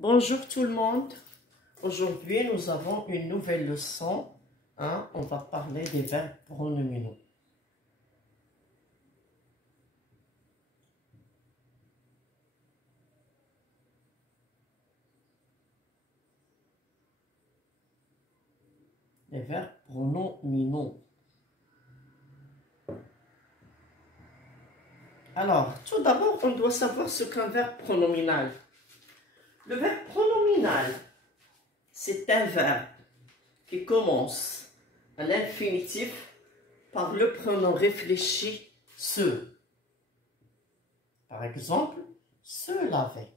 Bonjour tout le monde. Aujourd'hui, nous avons une nouvelle leçon. On va parler des verbes pronominaux. Les verbes pronominaux. Alors, tout d'abord, on doit savoir ce qu'un verbe pronominal. Le verbe pronominal, c'est un verbe qui commence à l'infinitif par le pronom réfléchi se. Par exemple, se laver.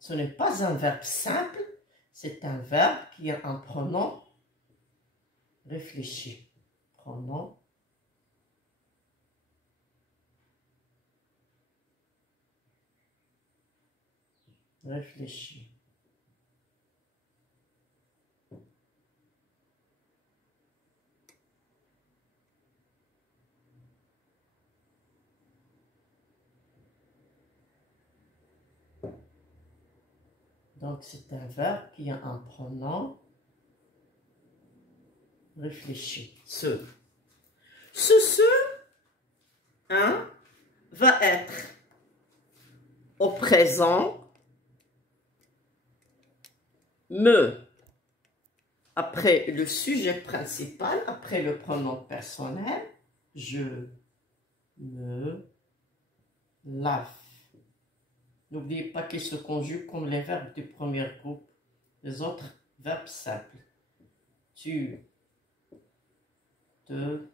Ce n'est pas un verbe simple, c'est un verbe qui a un pronom réfléchi. Pronom réfléchi. Donc, c'est un verbe qui a un pronom réfléchi. Ce. Ce, va être au présent, me, après le sujet principal, après le pronom personnel, je me lave. N'oubliez pas qu'ils se conjuguent comme les verbes du premier groupe, les autres verbes simples. Tu te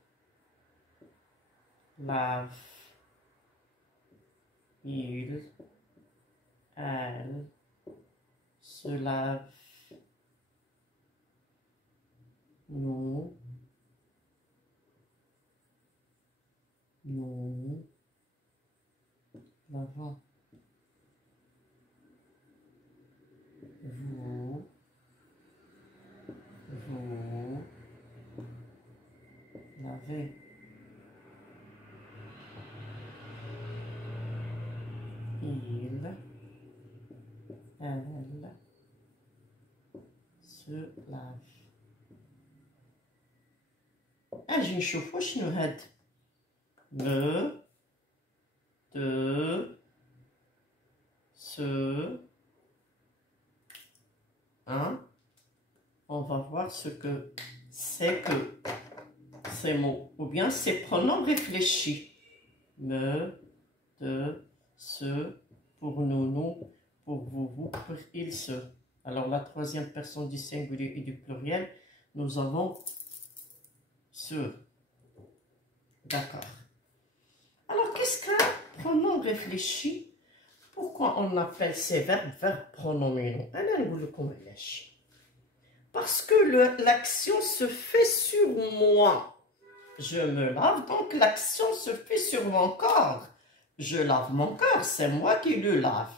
laves. Il, elle se lave. Nous lavons. Vous lavez. Il, elle se lave. أجي نشوفوا شنو هاد me, te, se, on va voir ce que c'est que ces mots, ou bien ces pronoms réfléchis. Me, te, se, pour nous, pour vous, pour il, se. Alors la troisième personne du singulier et du pluriel, nous avons ce. D'accord. Alors, qu'est-ce qu'un pronom réfléchi? Pourquoi on appelle ces verbes pronominaux? Parce que l'action se fait sur moi. Je me lave, donc l'action se fait sur mon corps. Je lave mon corps, c'est moi qui le lave.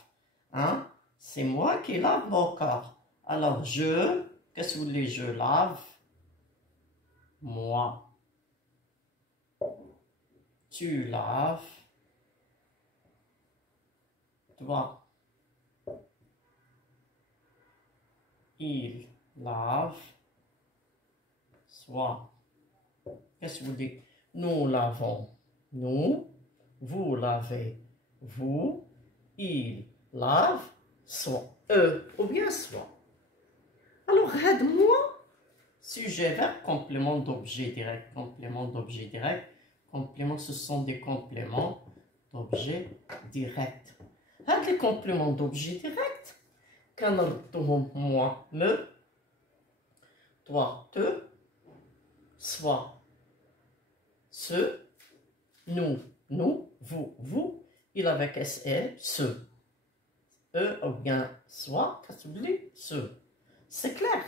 C'est moi qui lave mon corps. Alors, qu'est-ce que vous voulez? Je lave. Moi. Tu laves. Toi. Il lave. Soi. Qu'est-ce que vous dites? Nous lavons. Nous. Vous lavez. Vous. Il lave. Soi. Eux. Ou bien soi. Alors, aide-moi. Sujet, verbe, complément d'objet direct. Complément d'objet direct. Compléments, ce sont des compléments d'objet direct. Les compléments d'objet direct. كنردهم moi, me, toi, te, soi, ce, nous, vous, il avec SL, ce, eux ou bien soi, ce. C'est clair.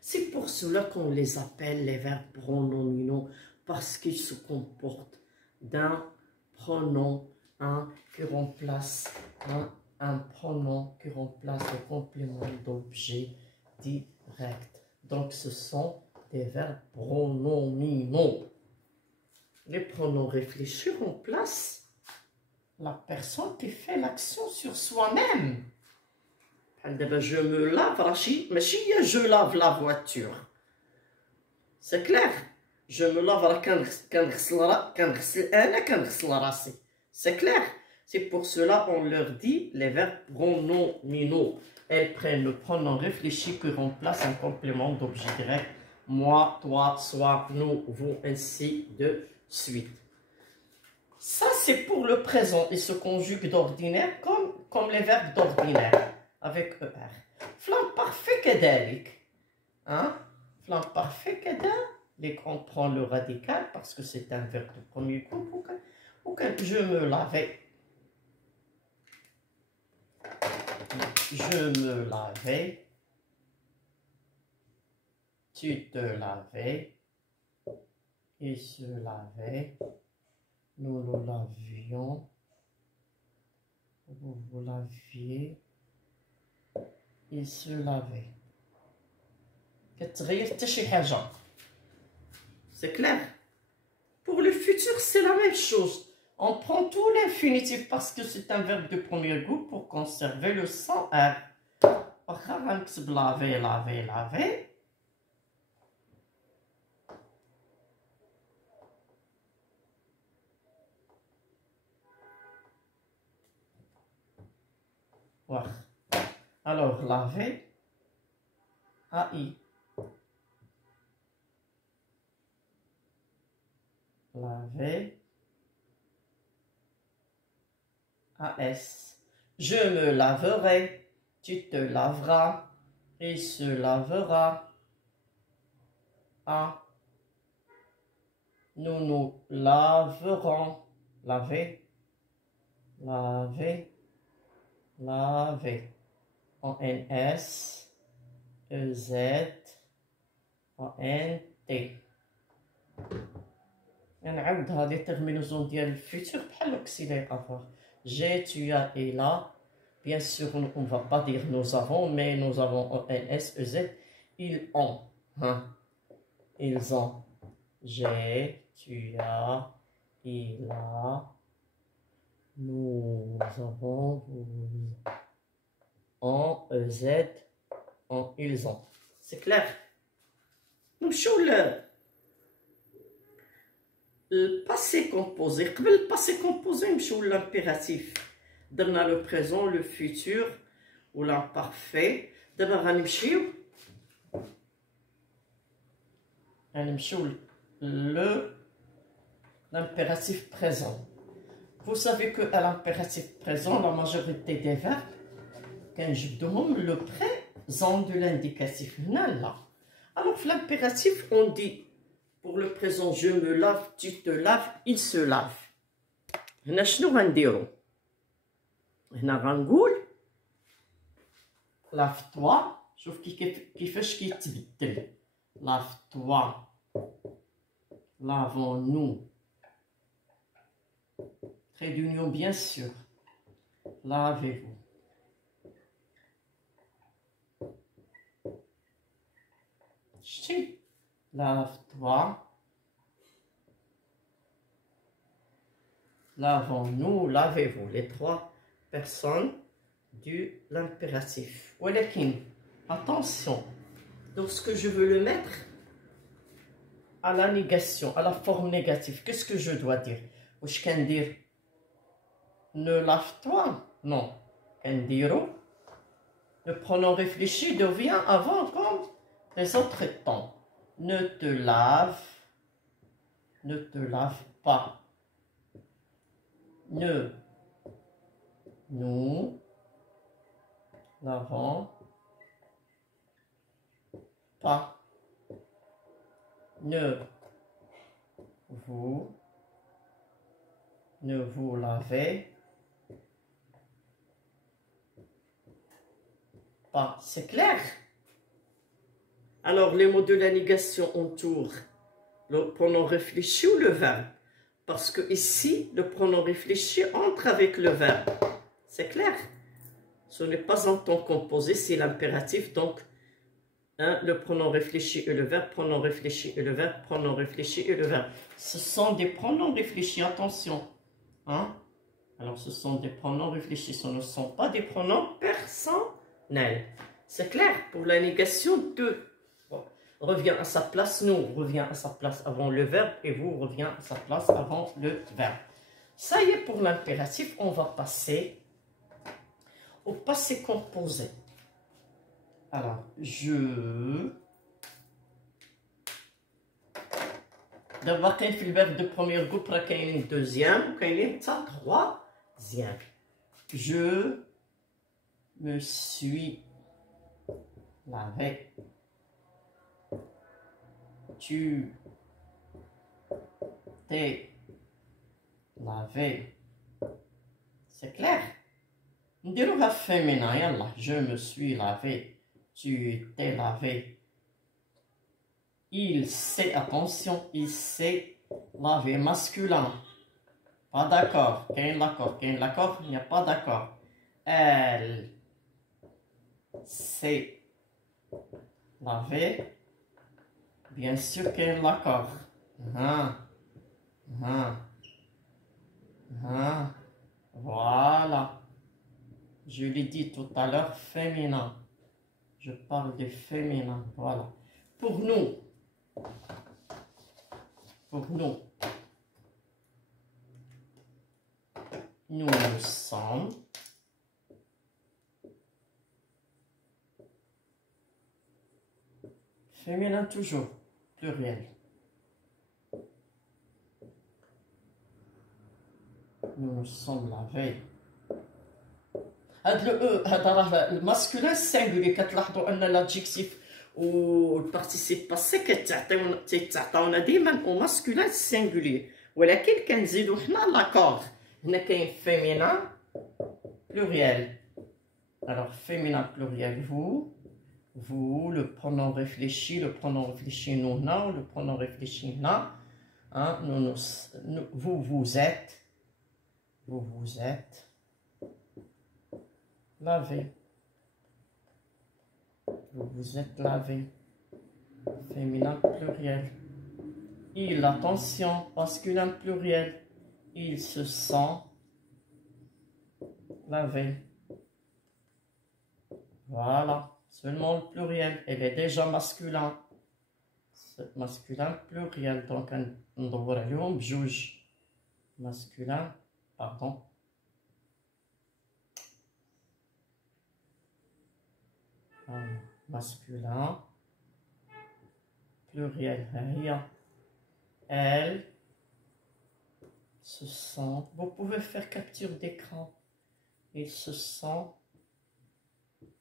C'est pour cela qu'on les appelle les verbes pronominaux, parce qu'ils se comportent d'un pronom qui remplace un pronom qui remplace le complément d'objet direct. Donc, ce sont des verbes pronominaux. Les pronoms réfléchis remplacent la personne qui fait l'action sur soi-même. Je me lave, mais je lave la voiture. C'est clair. Je me lave, c'est clair. C'est pour cela on leur dit les verbes pronominaux. Elles prennent le pronom réfléchi qui remplace un complément d'objet direct. Moi, toi, soi, nous, vous, ainsi de suite. Ça, c'est pour le présent. Il se conjugue d'ordinaire comme les verbes d'ordinaire, avec ER. Flam parfait كذلك. Hein? Flam parfait كذلك. On prend le radical parce que c'est un verbe de premier groupe. Ou quand je me lavais. Je me lavais. Tu te lavais. Il se lavait. Nous nous lavions. Vous vous laviez. Il se lavait. C'est clair. Pour le futur, c'est la même chose. On prend tout l'infinitif parce que c'est un verbe de premier groupe pour conserver le sans R. Laver, laver, laver. Voilà. Alors, laver, AI. Laver, AS. Je me laverai, tu te laveras, il se lavera. A. Nous nous laverons. Laver, laver, laver. En NS, EZ, en NT. نعاودها لي terminaisons ديال الفيتور بحال l'auxiliaire avoir. J'ai, tu as et là. Bien sûr, on ne va pas dire nous avons, mais nous avons en NS, EZ. Ils ont. Hein? Ils ont. J'ai, tu as, il a. Nous avons, vous. En EZ, en ils ont. C'est clair? Donc, sur le passé composé, le passé composé, sur l'impératif. Dans le présent, le futur ou l'imparfait. D'abord, l'impératif présent. Vous savez que à l'impératif présent, la majorité des verbes, quand je demande le présent de l'indicatif, là. Alors, l'impératif, on dit pour le présent, je me lave, tu te laves, il se lave. هنا شنو غنديرو؟ هنا غنقول lave-toi. شوف كيفاش كيتبدل. Lave-toi. Lavons-nous. Trait d'union, bien sûr. Lavez-vous. Ch'ti. Lave-toi. Lavons-nous, lavez-vous. Les trois personnes de l'impératif. Walakin, attention, lorsque je veux le mettre à la négation, à la forme négative, qu'est-ce que je dois dire? Ou je peux dire ne lave-toi? Non. Dire le pronom réfléchi devient avant comme les autres temps. Ne te lave pas. Ne nous lavons pas. Ne vous lavez pas. C'est clair? Alors, les mots de la négation entourent le pronom réfléchi ou le verbe? Parce que ici, le pronom réfléchi entre avec le verbe. C'est clair? Ce n'est pas un temps composé, c'est l'impératif. Donc, hein, le pronom réfléchi et le verbe, pronom réfléchi et le verbe, pronom réfléchi et le verbe. Ce sont des pronoms réfléchis, attention. Hein? Alors, ce sont des pronoms réfléchis, ce ne sont pas des pronoms personnels. nel. C'est clair pour la négation de. Bon, revient à sa place, nous, revient à sa place avant le verbe et vous revient à sa place avant le verbe. Ça y est pour l'impératif, on va passer au passé composé. Alors, je... D'abord, quand il y a le verbe de premier groupe, il y a un deuxième, quand il y a un troisième. Je me suis lavé. Tu t'es lavé. C'est clair? Ndirouha féminin, yallah. Je me suis lavé. Tu t'es lavé. Il s'est, attention, il s'est lavé. Masculin. Pas d'accord. Quel l'accord? Quel l'accord? Il n'y a pas d'accord. Elle s'est lavée. Bien sûr quel l'accord. Voilà. Je l'ai dit tout à l'heure, féminin. Je parle de féminin. Voilà. Pour nous, nous sommes féminin toujours, pluriel. Nous sommes lavés. Le masculin singulier, كتلاحظوا أن l'adjectif ou le participe passé كتعطيونا ديما au masculin singulier. ولكن كنزيدو حنا l'accord. هنا كاين féminin pluriel. Alors féminin pluriel vous, le pronom réfléchi, nous, non, le pronom réfléchi na, hein, vous êtes lavé. Vous vous êtes lavé. Féminin pluriel. Il, attention, masculin pluriel. Il se sent lavé. Voilà. Seulement le pluriel. Elle est déjà masculin. Masculin pluriel. Donc, on juge. Masculin, pardon. Masculin, pluriel, elle se sent, vous pouvez faire capture d'écran, il se sent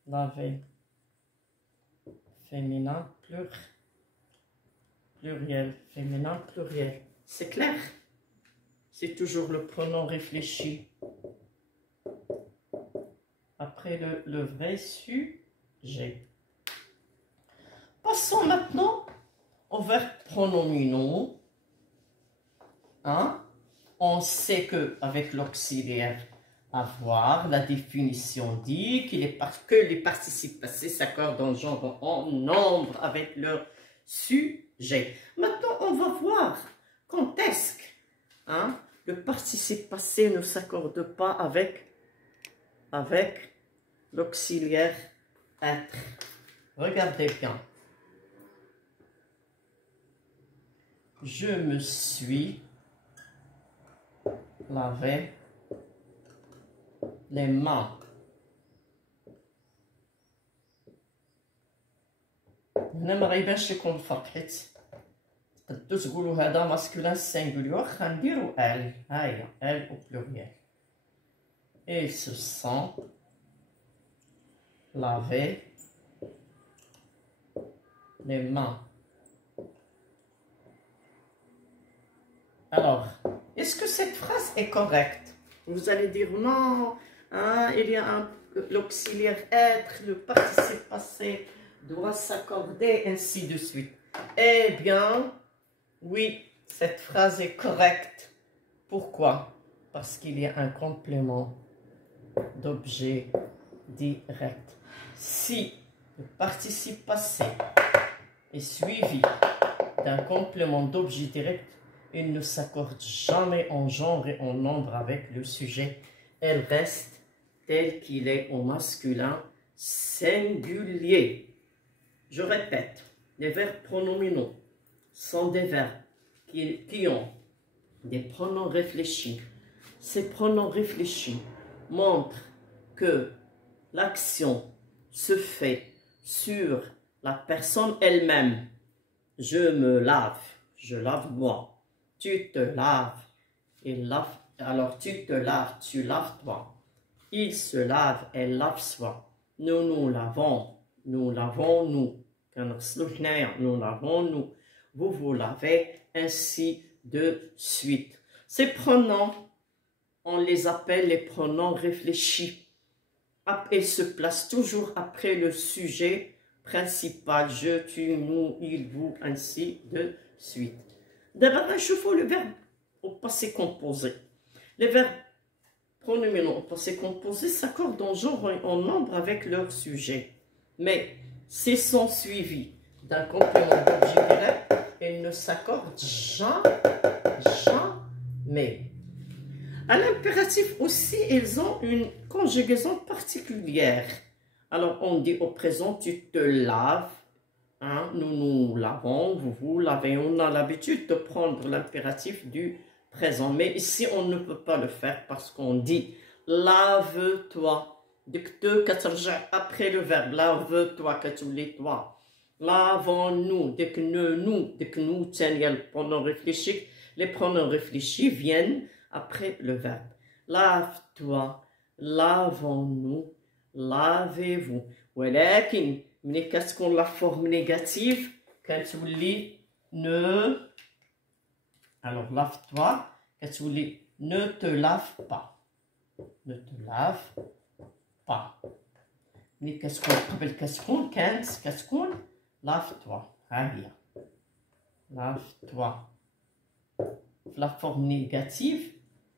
lavé, féminin, pluriel, féminin, pluriel, c'est clair? C'est toujours le pronom réfléchi. Après le vrai sujet. Passons maintenant au verbe pronominaux. Hein? On sait qu'avec l'auxiliaire avoir, la définition dit que les participes passés s'accordent en genre en nombre avec leur sujet. Maintenant, on va voir quand est-ce que le participe passé ne s'accorde pas avec l'auxiliaire être. Regardez bien. Je me suis lavé les mains. هنا ما غيبانش يكون الفرق حيت تقدروا تقولوا هذا ماسكولين سينغولي واخا نديرو ال ها هي ال او بلوريال. Il se sent laver les mains. Alors, est-ce que cette phrase est correcte? Vous allez dire non, hein, il y a l'auxiliaire être, le participe passé doit s'accorder, ainsi de suite. Eh bien, oui, cette phrase est correcte. Pourquoi? Parce qu'il y a un complément d'objet direct. Si le participe passé est suivi d'un complément d'objet direct, il ne s'accorde jamais en genre et en nombre avec le sujet. Elle reste tel qu'il est au masculin singulier. Je répète, les verbes pronominaux sont des verbes qui ont des pronoms réfléchis. Ces pronoms réfléchis montrent que l'action se fait sur la personne elle-même. Je me lave, je lave moi. Tu te laves, il lave. Alors tu te laves, tu laves toi. Il se lave, elle lave soi. Nous nous lavons, nous lavons nous. Nous lavons nous. Vous vous lavez, ainsi de suite. Ces pronoms, on les appelle les pronoms réfléchis. Ils se placent toujours après le sujet principal. Je, tu, nous, il, vous, ainsi de suite. D'abord, il le verbe au passé composé. Les verbes pronominaux au passé composé s'accordent en genre et en nombre avec leur sujet. Mais s'ils sont suivis d'un complément d'objet direct, ils ne s'accordent jamais. À l'impératif aussi, ils ont une conjugaison particulière. Alors, on dit au présent, tu te laves, hein, nous nous lavons, vous vous lavez. On a l'habitude de prendre l'impératif du présent. Mais ici, on ne peut pas le faire parce qu'on dit lave-toi. Après le verbe, lave-toi, toi. Lavons-nous, dès que nous, tiens, il y a le pronom réfléchi. Les pronoms réfléchis viennent après le verbe. Lave-toi, lavons-nous, lavez-vous. ولكن ملي كتكون la forme négative كتولي ne. Alors lave-toi كتولي ne te lave pas. Ne te lave pas. ملي كتكون قبل كتكون lave-toi. ها هي. Lave-toi. La forme négative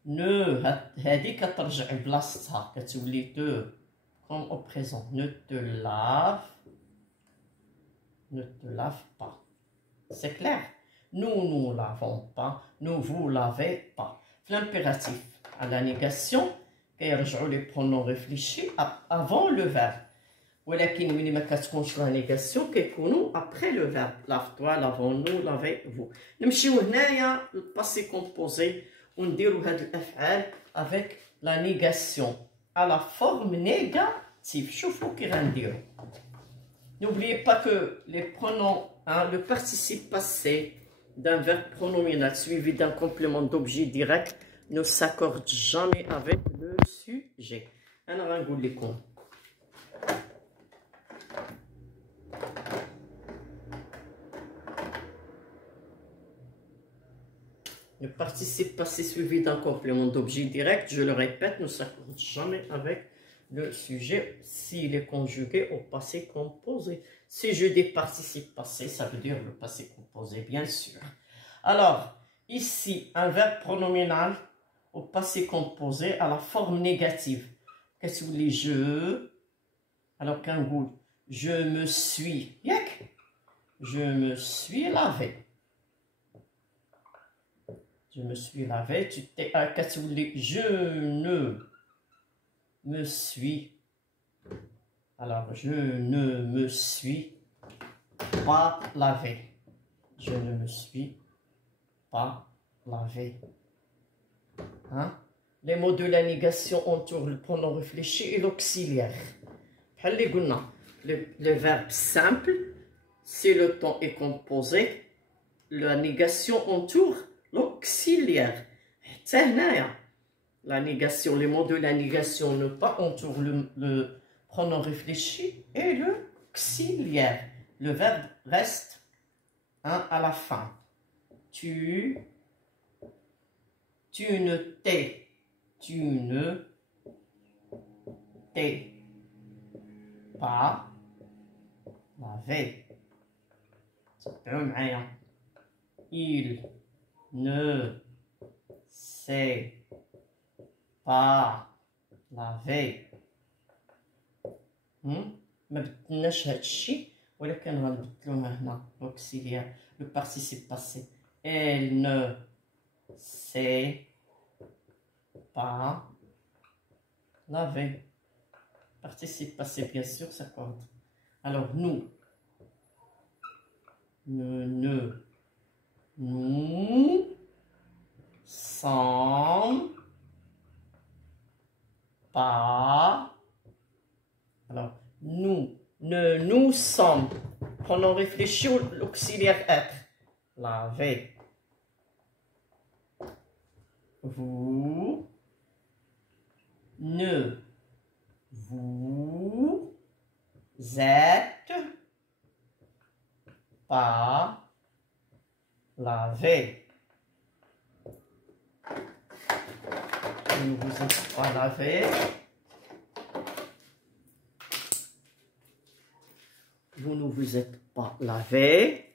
ne هذه كترجع بلاصتها كتولي te comme au présent. Ne te lave pas. C'est clair? Nous lavons pas, nous vous lavez pas. L'impératif à la négation كيرجعوا les pronoms réfléchis avant le verbe. ولكن ملي ما كتكونش لا نيغاسيون كيكونوا après le verbe. lave-toi, lavons-nous, lavez-vous. نمشيو هنايا للباسي كومبوزي ونديروا هاد الافعال avec la négation à la forme négative. شوفوا كي غنديروا. N'oubliez pas que les pronoms, le participe passé d'un verbe pronominal suivi d'un complément d'objet direct ne s'accorde jamais avec le sujet. أنا غنقول لكم. Le participe passé suivi d'un complément d'objet direct, je le répète, ne s'accorde jamais avec le sujet s'il est conjugué au passé composé. Si je dis participe passé, ça veut dire le passé composé, bien sûr. Alors, ici, un verbe pronominal au passé composé à la forme négative. Qu'est-ce que vous voulez? Je. Alors, qu'un goût. Je me suis. Yak. Je me suis lavé. Je me suis lavé. Tu t'es. Qu'est-ce que vous voulez? Je ne me suis. Alors, je ne me suis pas lavé. Je ne me suis pas lavé. Hein? Les mots de la négation entourent le pronom réfléchi et l'auxiliaire. Le verbe simple, si le temps est composé, la négation entoure l'auxiliaire. La négation, les mots de la négation ne pas entourent le pronom réfléchi et l'auxiliaire. Le verbe reste à la fin. Tu ne t'es pas lavé. Il ne s'est pas lavé. ما بدلناش هاد الشيء ولكن غنبدلوه هنا l'auxiliaire, le participe passé. Elle ne s'est pas lavé. Participe passé, bien sûr, ça compte. Alors, nous. Nous sommes pas. Alors, nous sommes. Pronom réfléchi, l'auxiliaire être. Laver. Vous êtes pas lavé. Vous ne vous êtes pas lavé. Vous ne vous êtes pas lavé.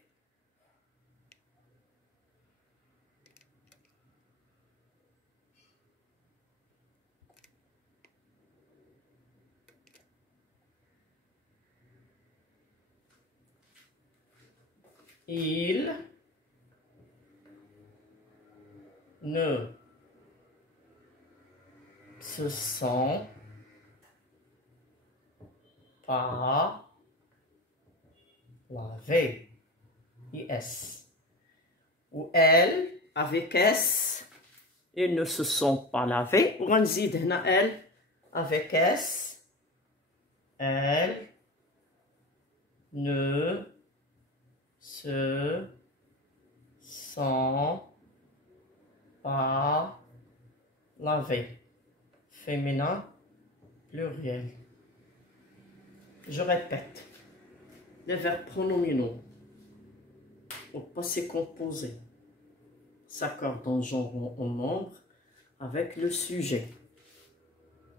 Il ne se sont pas lavés. IS. Ou elle, avec S, ils ne se sont pas lavés. Ou on dit elle, avec S, elle ne se sont pas lavés. Féminin, pluriel. Je répète, les verbes pronominaux au passé composé s'accordent en genre ou en nombre avec le sujet,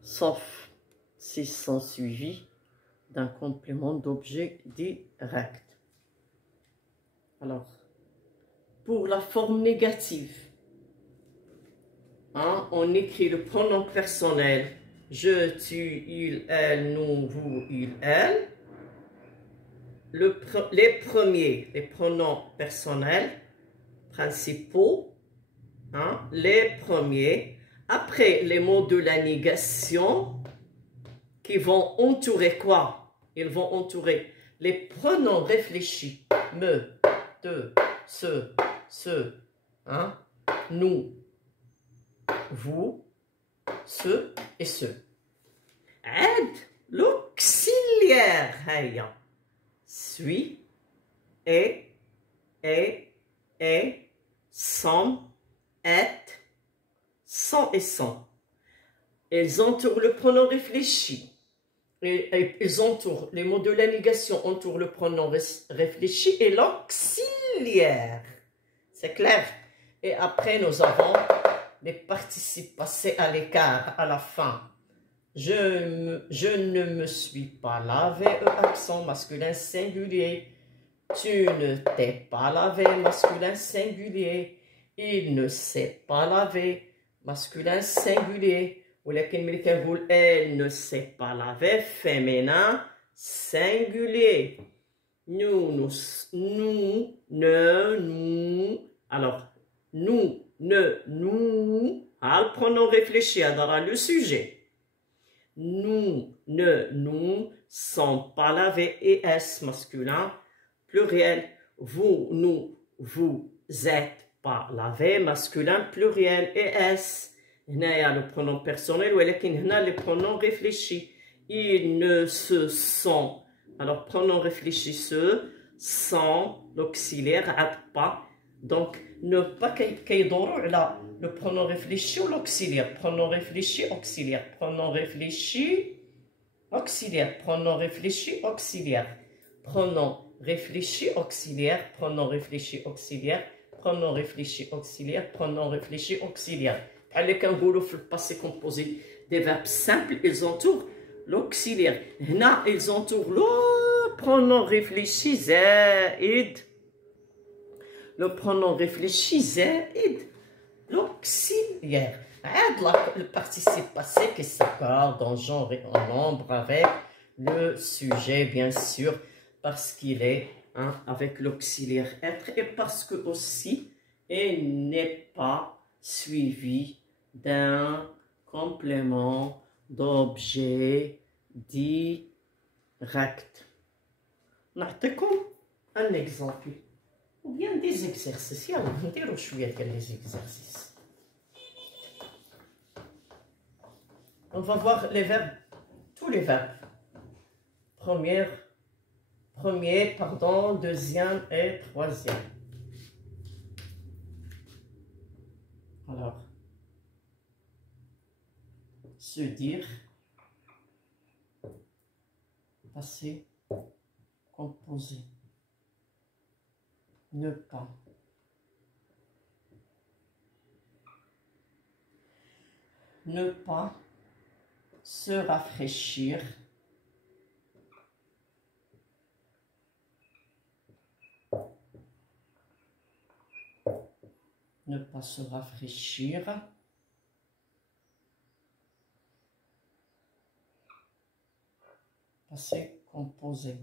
sauf s'ils sont suivis d'un complément d'objet direct. Alors, pour la forme négative, on écrit le pronom personnel je, tu, il, elle, nous, vous, il, elle. Les pronoms personnels principaux, les premiers, après les mots de la négation qui vont entourer quoi? Ils vont entourer les pronoms réfléchis, me, te, ce, nous, vous, ce et ce. Aide l'auxiliaire, suis, et, sont, est, sont et sont. Ils entourent le pronom réfléchi. Ils entourent, les mots de la négation entourent le pronom réfléchi et l'auxiliaire. C'est clair? Et après, nous avons les participes passés à l'écart, à la fin. Je ne me suis pas lavé, accent masculin singulier. Tu ne t'es pas lavé, masculin singulier. Il ne s'est pas lavé, masculin singulier. Elle ne s'est pas lavé, féminin singulier. Nous, alors, le pronom réfléchi, alors le sujet. Nous sommes pas lavés, ES masculin, pluriel. Vous êtes pas lavés, masculin, pluriel, ES. Il y a le pronom personnel, ou les pronoms réfléchis. Ils ne se sont. Alors, pronom réfléchi, se, sont, l'auxiliaire, pas. Donc, ne pas qu'il là, le pronom réfléchi ou l'auxiliaire. Pronom réfléchi, auxiliaire. Pronom réfléchi, auxiliaire. Pronom réfléchi, auxiliaire. Pronom réfléchi, auxiliaire. Pronom réfléchi, auxiliaire. Pronom réfléchi, auxiliaire. Pronom réfléchi, auxiliaire. Allez, quand vous le passé composé des verbes simples, ils entourent l'auxiliaire. Là, ils entourent le pronom réfléchi, zaïd. Le pronom réfléchi, zaïd. L'auxiliaire. Le participe passé qui s'accorde en genre et en nombre avec le sujet, bien sûr, parce qu'il est avec l'auxiliaire être et parce que aussi, il n'est pas suivi d'un complément d'objet direct. نعطيكم un exemple ou bien des exercices. يلا نديرو شوية ديال les exercices. On va voir les verbes, tous les verbes. Premier, deuxième et troisième. Alors, se dire, passé, composé, ne pas. Ne pas se rafraîchir. Ne pas se rafraîchir. Passé composé.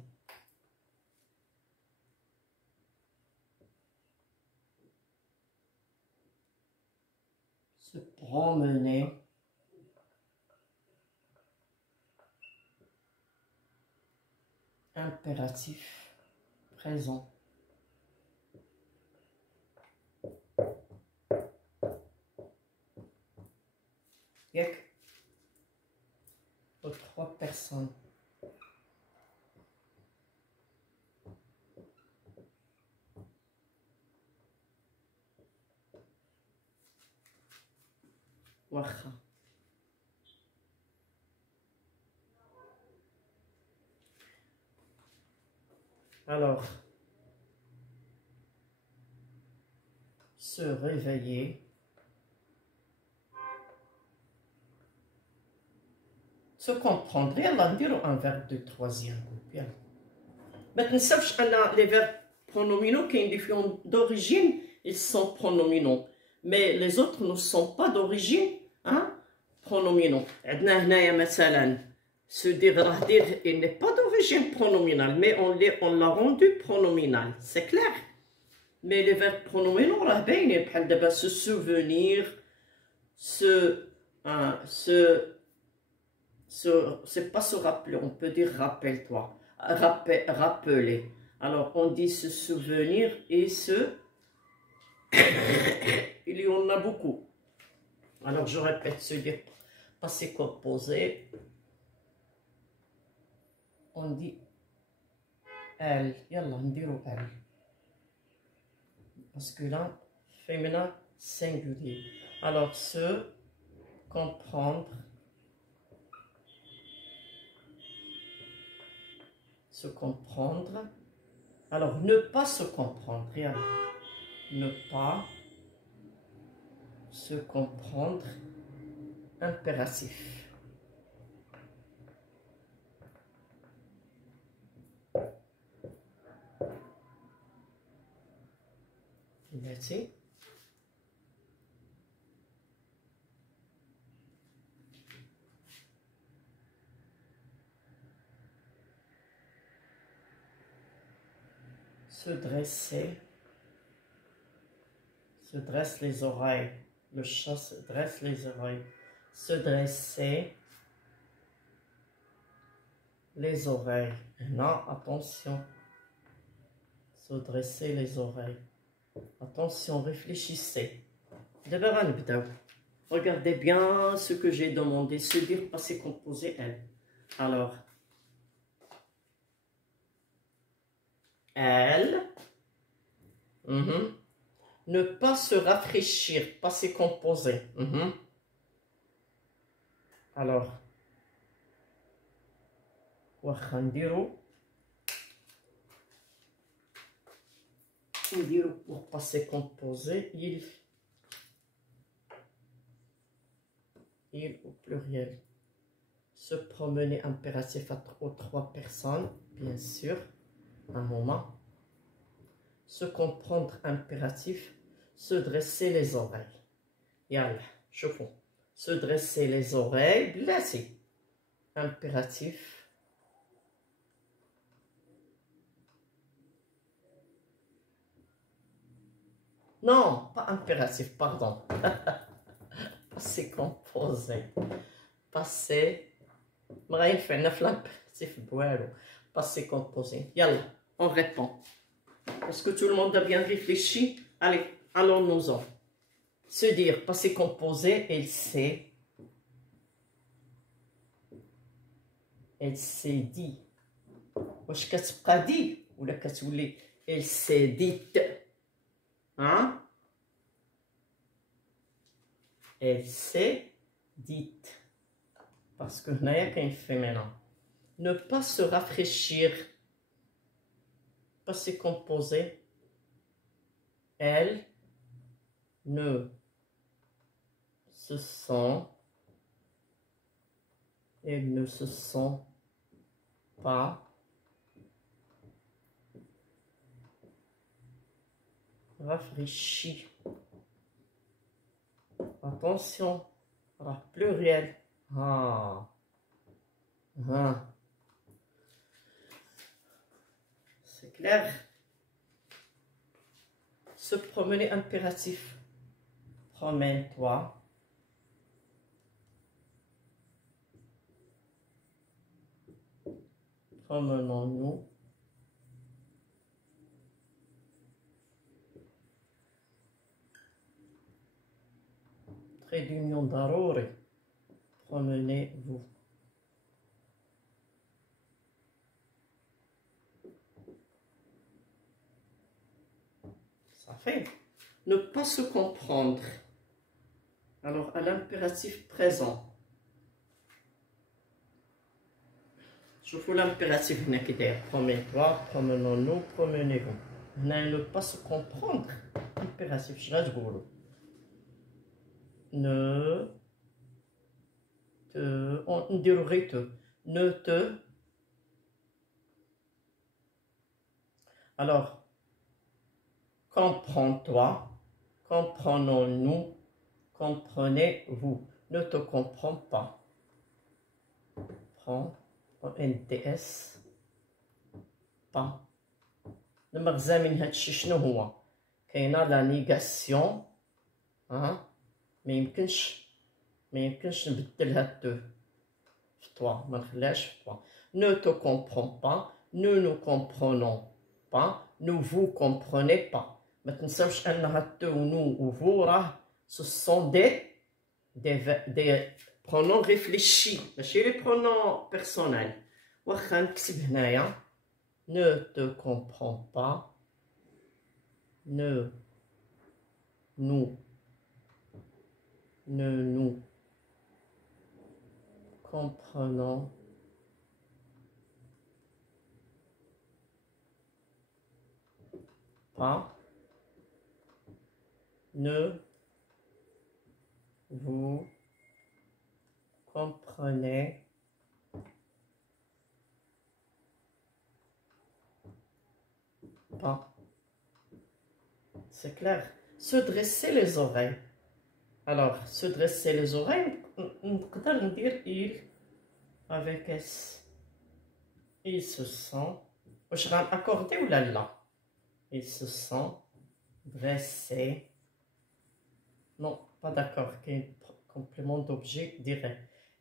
Se promener. Impératif présent. Yek. Aux 3 personnes. Wacha. Alors, se réveiller. Se comprendre. يلا نديرو un verbe de troisième groupe. يلا. ما تنساوش أن les verbes pronominaux كاين اللي فيهم d'origine, ils sont pronominaux. Mais les autres ne sont pas d'origine, hein, pronominaux. عندنا هنايا مثلا se dire راه dire, il n'est pas d'origine pronominale, mais on l'a rendu pronominal. C'est clair? Mais les verbes pronominaux راه باينين بحال دابا se souvenir, c'est pas se rappeler, on peut dire rappelle-toi, rappeler. Alors on dit se souvenir et il y en a beaucoup. Alors je répète, se dire passé composé, on dit elle, yalla ndiro elle. Parce que là, féminin singulier. Alors se comprendre. Se comprendre. Alors, ne pas se comprendre. Regarde. Ne pas se comprendre. Impératif. Merci. Se dresser, se dresse les oreilles, le chat se dresse les oreilles, se dresser les oreilles. Non, attention, se dresser les oreilles. Attention, réfléchissez. D'abord, regardez bien ce que j'ai demandé, se dire passé composé elle. Alors, elle, ne pas se rafraîchir, passé composé. Alors, pour passé composé, il au pluriel. Se promener impératif aux 3 personnes, bien sûr. Un moment. Se comprendre impératif, se dresser les oreilles. Yalla, chauffons. Se dresser les oreilles, blessé. Impératif. Non, pas impératif, pardon. Passé composé. Passé Passé composé. Yalla, on répond. Est-ce que tout le monde a bien réfléchi? Allez, allons-nous-en. Se dire passé composé, elle s'est dit. واش كتبقى دي ولا كتولي elle s'est dite. Hein? Elle s'est dite. Parce que هنايا كاين féminin. Ne pas se rafraîchir. Passé composé. Elle ne se sent. Elle ne se sent pas rafraîchie. Attention, voilà, pluriel. Ah. Ah. C'est clair. Se promener impératif. Promène-toi. Promenons-nous. Trait d'union d'arrore. Promenez-vous. Ça fait. Ne pas se comprendre. Alors, à l'impératif présent. Je fais l'impératif. Promène-toi, promenons-nous, promenez-vous. Ne pas se comprendre. Impératif. Je vais dire. Ne te. On dirait te. Ne te. Alors, comprends-toi, comprenons-nous, comprenez-vous. Ne te comprends pas. Prends, NTS, pas. المغزى من هادشي شنو هو؟ كاينه لا نيغاسيون، ما يمكنش نبدل هاد دو في توا، ما نخليهاش في توا. Ne te comprends pas, nous nous comprenons pas, ne vous comprenez pas. ما تنساوش ان هاد دو و نو و فو راه ce sont des pronoms réfléchis ماشي les pronoms personnels. واخا نكتب هنايا ne te comprends pas, ne nous comprenons pas, ne vous comprenez pas. C'est clair. Se dresser les oreilles. Alors, se dresser les oreilles, on peut dire il avec S. Il se sent. Je vais accorder ou là. Il se sent dressé. Non, pas d'accord. Quel complément d'objet direct.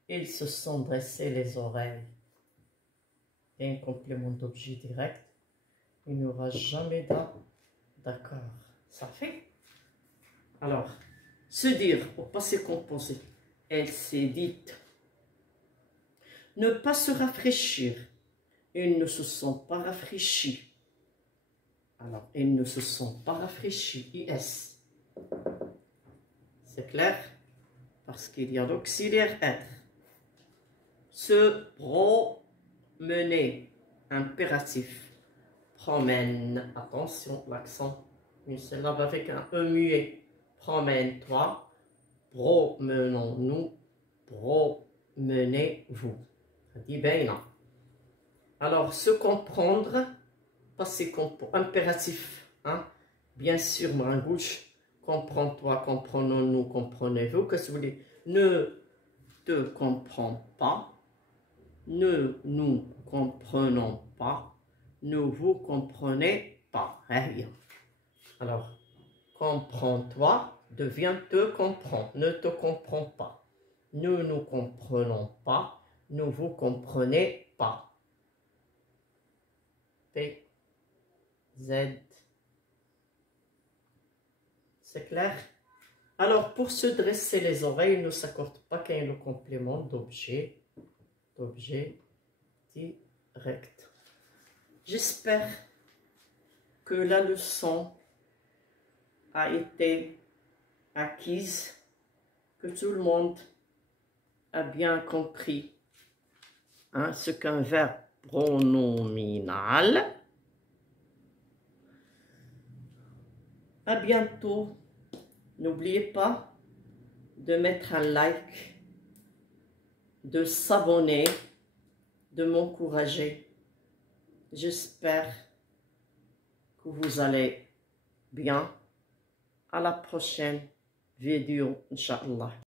Ils se sont dressés les oreilles. Et un complément d'objet direct. Il n'y aura jamais d'accord. Ça fait. Alors, se dire au passé composé. Elle s'est dite. Ne pas se rafraîchir. Ils ne se sont pas rafraîchis. Alors, ils ne se sont pas rafraîchis. IS. C'est clair? Parce qu'il y a l'auxiliaire être. Se promener. Impératif. Promène. Attention, l'accent. Une syllabe avec un E muet. Promène-toi. Promenons-nous. Promenez-vous. Ça dit bien. Alors, se comprendre. Passé impératif. Hein? Bien sûr, main gauche. Comprends-toi, comprenons-nous, comprenez-vous. Qu'est-ce que vous voulez? Ne te comprends pas. Ne nous comprenons pas. Ne vous comprenez pas. Rien. Alors, comprends-toi devient te comprends. Ne te comprends pas. Ne nous comprenons pas. ne vous comprenez pas. P, Z. C'est clair? Alors, pour se dresser les oreilles, il ne s'accorde pas qu'il y ait le complément d'objet direct. J'espère que la leçon a été acquise, que tout le monde a bien compris ce qu'un verbe pronominal. À bientôt. N'oubliez pas de mettre un like, de s'abonner, de m'encourager. J'espère que vous allez bien. À la prochaine vidéo, Inch'Allah.